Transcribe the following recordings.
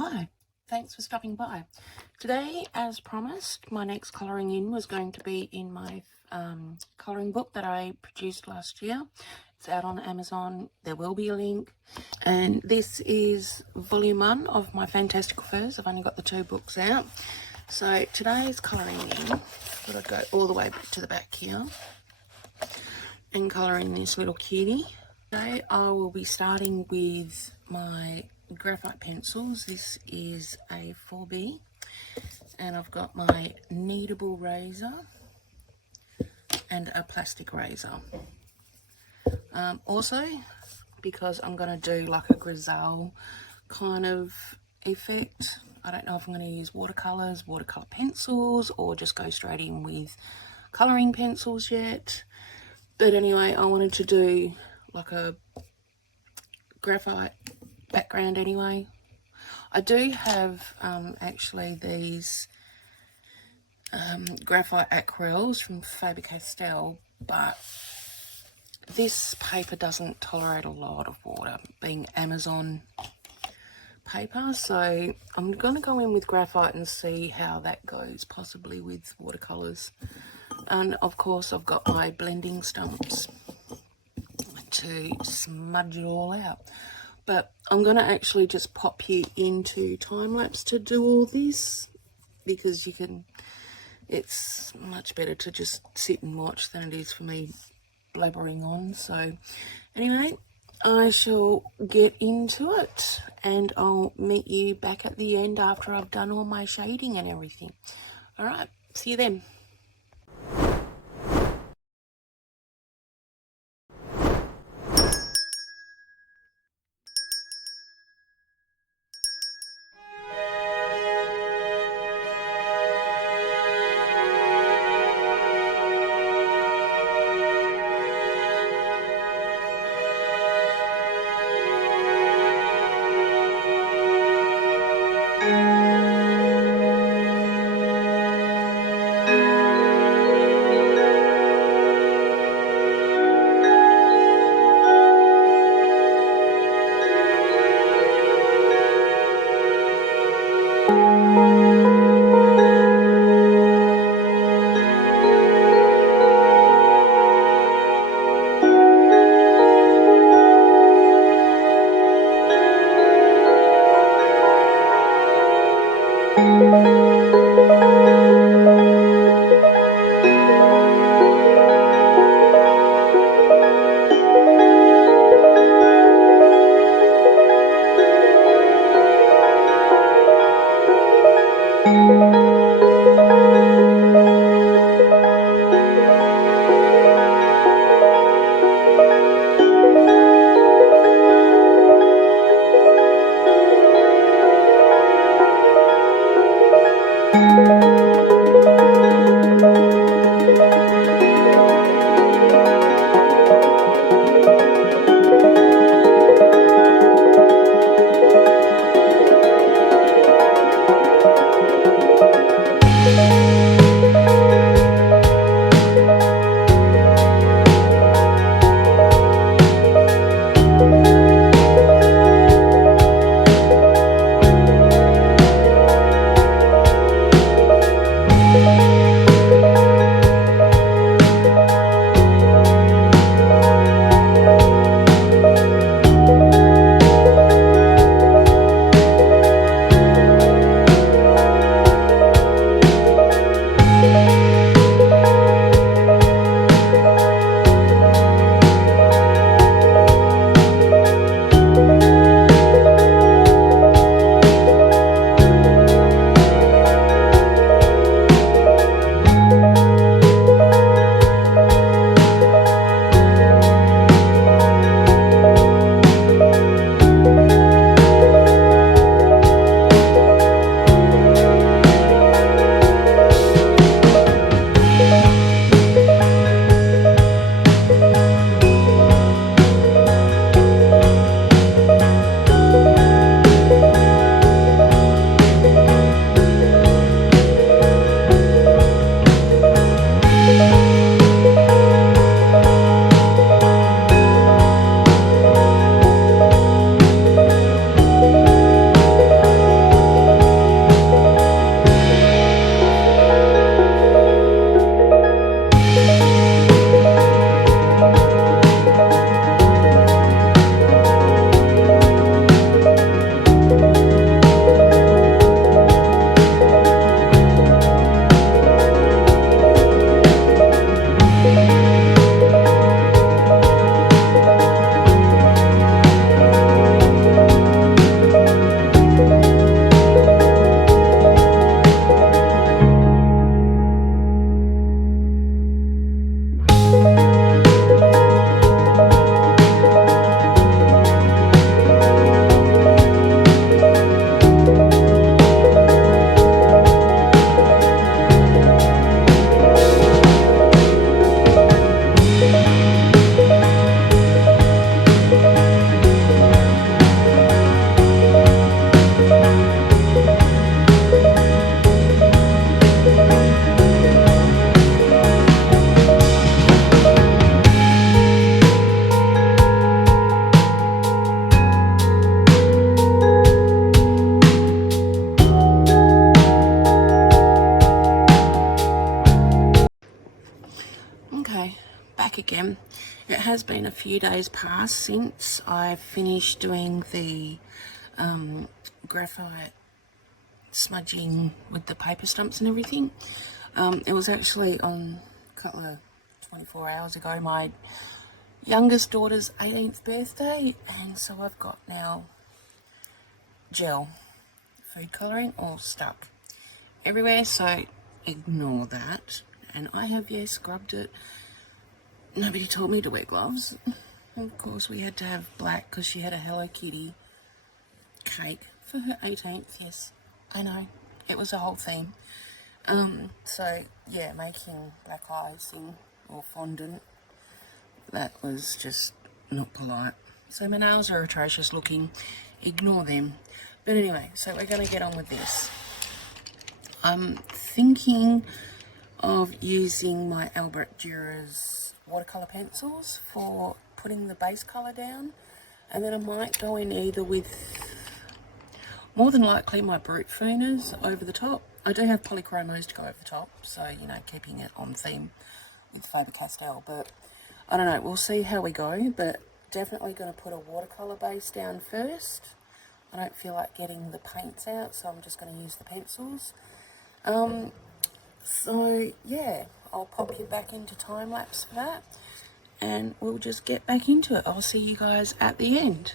Hi, thanks for stopping by. Today, as promised, my next colouring in was going to be in my colouring book that I produced last year. It's out on Amazon. There will be a link. And this is volume 1 of my Fantastical Fleurs. I've only got the 2 books out. So today's colouring in, I've got to go all the way back to the back here and colour in this little cutie. Today I will be starting with my graphite pencils. This is a 4B and I've got my kneadable razor and a plastic razor. Also, because I'm going to do like a grisaille kind of effect, I don't know if I'm going to use watercolour pencils, or just go straight in with colouring pencils yet. But anyway, I wanted to do like a graphite background anyway. I do have actually these graphite aquarelles from Faber-Castell, but this paper doesn't tolerate a lot of water, being Amazon paper, so I'm going to go in with graphite and see how that goes, possibly with watercolours. And of course I've got my blending stumps to smudge it all out. But I'm going to actually just pop you into time-lapse to do all this, because it's much better to just sit and watch than it is for me blabbering on. So anyway, I shall get into it and I'll meet you back at the end after I've done all my shading and everything. Alright, see you then. has been a few days past since I finished doing the graphite smudging with the paper stumps and everything. It was actually on a couple of 24 hours ago, my youngest daughter's 18th birthday, and so I've got now gel food colouring all stuck everywhere, so ignore that. And I have, yeah, scrubbed it. Nobody told me to wear gloves. Of course, we had to have black because she had a Hello Kitty cake for her 18th. Yes, I know, it was a whole theme. So yeah, making black icing or fondant, that was just not polite. So my nails are atrocious looking, ignore them. But anyway, so we're going to get on with this. I'm thinking of using my Albert Dura's watercolour pencils for putting the base colour down, and then I might go in either with, more than likely, my Brute Fooners over the top. I do have polychromos to go over the top, so, you know, keeping it on theme with Faber-Castell, but I don't know, we'll see how we go, but definitely going to put a watercolour base down first. I don't feel like getting the paints out, so I'm just going to use the pencils. So yeah, I'll pop you back into time lapse for that, and we'll just get back into it. I'll see you guys at the end.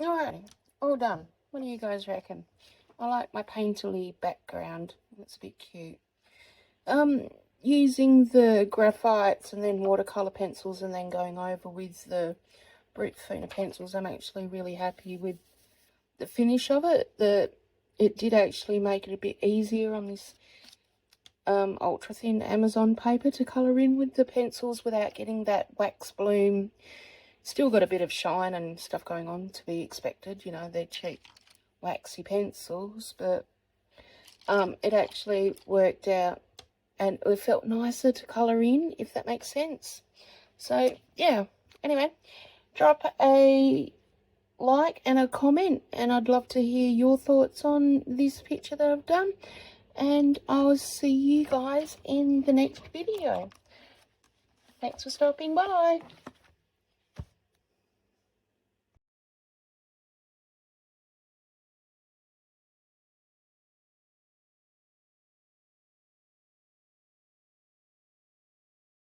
Alrighty, all done. What do you guys reckon? I like my painterly background. It's a bit cute. Using the graphites and then watercolor pencils and then going over with the Brute Fina pencils, I'm actually really happy with the finish of it. It did actually make it a bit easier on this ultra thin Amazon paper to colour in with the pencils without getting that wax bloom. Still got a bit of shine and stuff going on, to be expected. You know, they're cheap waxy pencils, but it actually worked out and it felt nicer to colour in, if that makes sense. So yeah, anyway, drop a like and a comment, and I'd love to hear your thoughts on this picture that I've done, and I'll see you guys in the next video. Thanks for stopping by.